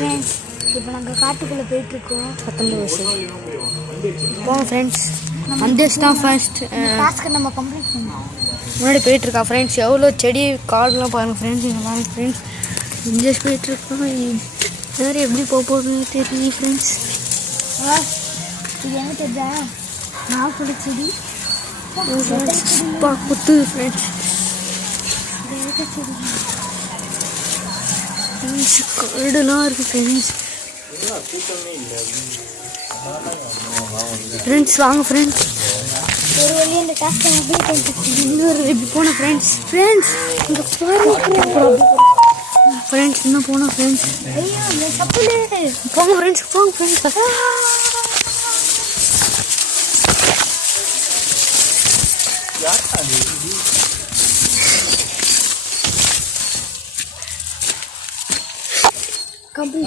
Friends இப்போ நாங்கள் காட்டுக்குள்ளே போயிட்டுருக்கோம். 19 வயசு போங்க ஃப்ரெண்ட்ஸ். அந்தேஷ் தான் ஃபர்ஸ்ட் டாஸ்க்கை நம்ம கம்ப்ளீட் பண்ணோம். முன்னாடி போயிட்டுருக்கா ஃப்ரெண்ட்ஸ். எவ்வளோ செடி காடுலாம் பாருங்கள் ஃப்ரெண்ட்ஸ். இங்கே பாருங்கள் ஃப்ரெண்ட்ஸ். அந்தேஷ் போயிட்டுருக்கோம். வேறு எப்படி போகுதுன்னு தெரியல ஃப்ரெண்ட்ஸ். இது என்ன தெரிஞ்சா நாக்குள்ள செடி குத்து ஃப்ரெண்ட்ஸ். காடுலாம் இருக்குது ஃப்ரெண்ட்ஸ். ஃப்ரெண்ட்ஸ் வாங்க ஃப்ரெண்ட்ஸ். ஒரு வழி இந்த டாஸ்க்கை கம்ப்ளீட் பண்ணிட்டு இன்னொரு இப்படி போனோம் ஃப்ரெண்ட்ஸ். ஃப்ரெண்ட்ஸ் இங்கே ஃப்ரெண்ட்ஸ் இன்னும் போனோம் ஃப்ரெண்ட்ஸ். ஐயோ தப்புலே போங்க ஃப்ரெண்ட்ஸ். போங்க ஃப்ரெண்ட்ஸ். கம்ப்ளீட்